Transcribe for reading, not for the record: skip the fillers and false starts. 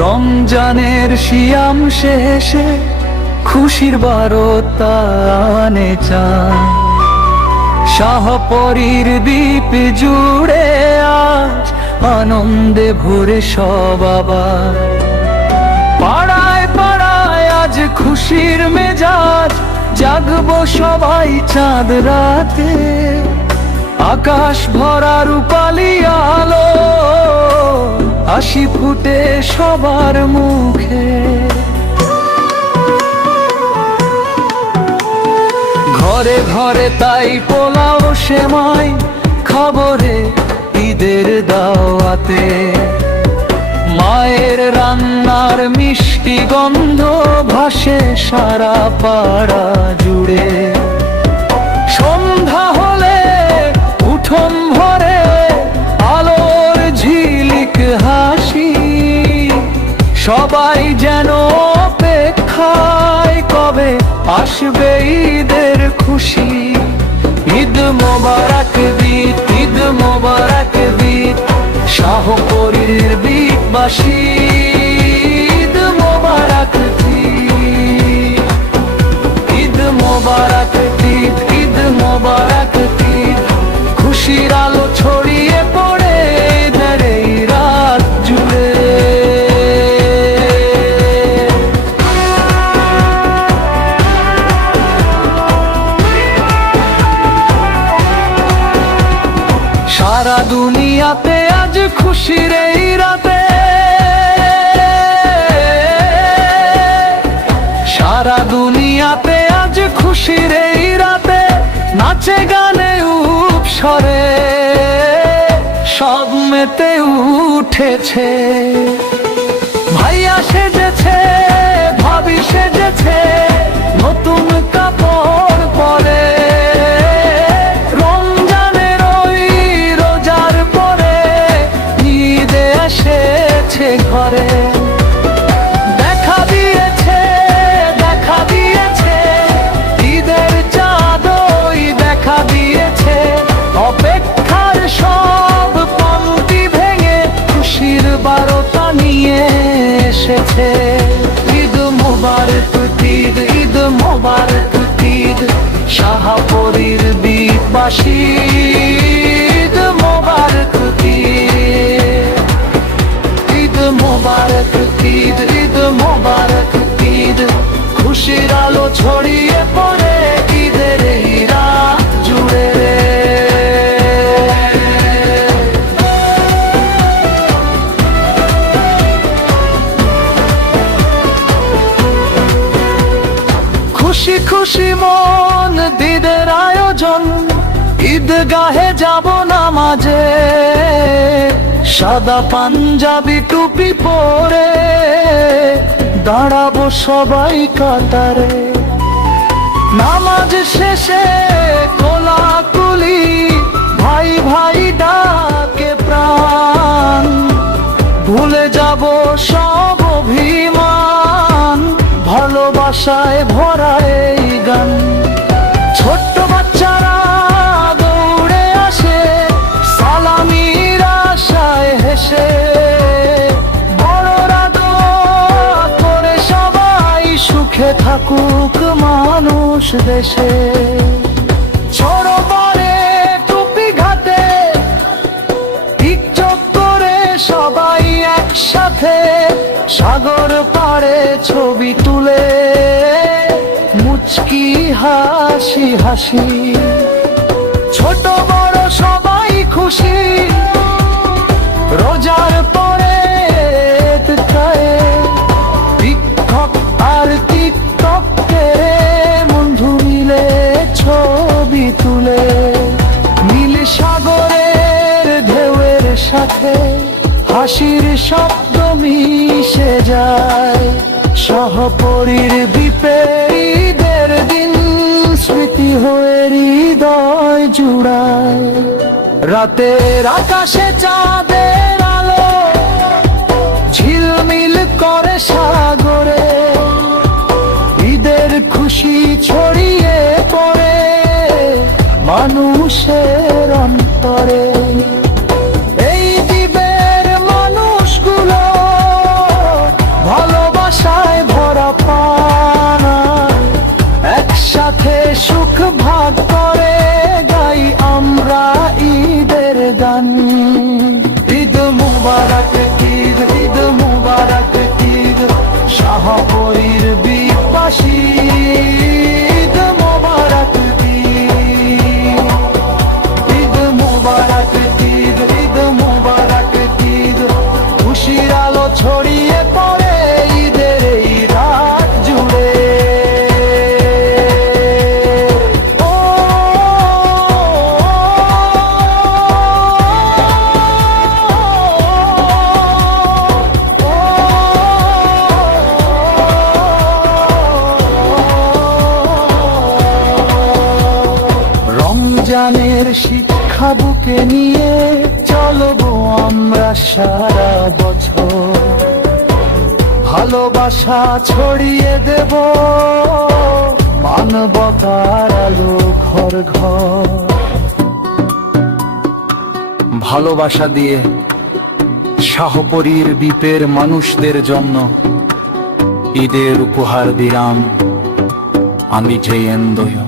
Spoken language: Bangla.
রমজানের শিয়াম শেষে খুশির বারতা আনে চাঁদ। শাহপরীর দ্বীপ জুড়ে আজ আনন্দে ভরে সব আবার। পাড়ায় পাড়ায় আজ খুশির মেজাজ, জাগবো সবাই চাঁদ রাতে। আকাশ ভরা রূপালি আলো, হাসি ফুটে সবার মুখে। ঘরে ঘরে তাই পোলাও সেমাই, খবরে ঈদের দাওয়াতে। মায়ের রান্নার মিষ্টি গন্ধ ভাসে সারা পাড়া জুড়ে। সন্ধ্যা হলে উঠোন ভরে আলোর ঝিলিক হাসি। সবাই যেন অপেক্ষায় কবে আসবে ঈদের খুশি। ঈদ মোবারক ঈদ, ঈদ মোবারক ঈদ, শাহপরীর দ্বীপবাসী। ঈদ মোবারক ঈদ, ঈদ মোবারক ঈদ, ঈদ মোবারক ঈদ। খুশির আলো ছড়িয়ে পড়ে ঈদের এই রাত জুড়ে। সারা দুনিয়াতে আজ খুশির এই রাতে, সারা দুনিয়াতে আজ খুশির এই রাতে। নাচে গানে উপসরে সব মেতে উঠেছে। ভাইয়া সেজেছে, ভাবি সেজেছে, নতুন কাপড় পরে। রমজানের ওই রোজার পরে ঈদে এসেছে ঘরে। দেখা দিয়েছে, দেখা দিয়েছে, ঈদের চাঁদ ওই দেখা দিয়েছে। অপেক্ষার সব পংক্তি ভেঙে খুশির বারতা নিয়ে এসেছে। ঈদ মোবারক ঈদ, ঈদ মোবারক ঈদ, শাহপরীর দ্বীপবাসী। ঈদ মোবারক ঈদ, ঈদ মোবারক ঈদ, ঈদ মোবারক ঈদ। খুশির আলো ছড়িয়ে পড়ে ঈদের এই রাত জুড়ে। খুশি খুশি মন ঈদের আয়োজন, ঈদগাহে যাব নামাজে। সাদা পাঞ্জাবি টুপি পরে দাঁড়াবো সবাই কাতারে। নামাজ শেষে কোলাকুলি, ভাই ভাই ডাকে প্রাণ। ভুলে যাব সব অভিমান, ভালোবাসায় ভরা এই গান। ছোট্ট বাচ্চারা দৌড়ে আসে সালামির আশায় হেসে। বড়রা দোয়া করে সবাই সুখে থাকুক মানুষ দেশে। ছোট পরে টুপি ঘাটে টিকটক করে সবাই একসাথে। সাগর পাড়ে ছবি তুলে মুচকি হাসি হাসি। ছোট বড় সবাই খুশি, রোজার পরে টিকটক আর টিকটক করে বন্ধু মিলে ছবি তুলে। নীল সাগরের ঢেউয়ের সাথে হাসির শব্দ মিশে যায়। শাহপরীর দ্বীপে ঈদের দিন স্মৃতি হয়ে হৃদয় জুড়ায়। রাতের আকাশে চাঁদের আলো ঝিলমিল করে সাগরে। ঈদের খুশি ছড়িয়ে পড়ে মানুষের অন্তরে। এই দ্বীপের মানুষগুলো ঈদ মোবারক ঈদ, ঈদ মোবারক ঈদ, ঈদ মোবারক ঈদ। খুশির আলো ছড়িয়ে পড়ে ঈদের এই রাত জুড়ে। রমজানের শিক্ষা বুকে নিয়ে চলবো আমরা সারা বছর, ভালোবাসা ছড়িয়ে দেব মানবতার আলো ঘর ঘর। ভালোবাসা দিয়ে শাহপরীর দ্বীপের মানুষদের জন্য ঈদের উপহার দিলাম আমি জয়েন্দয়।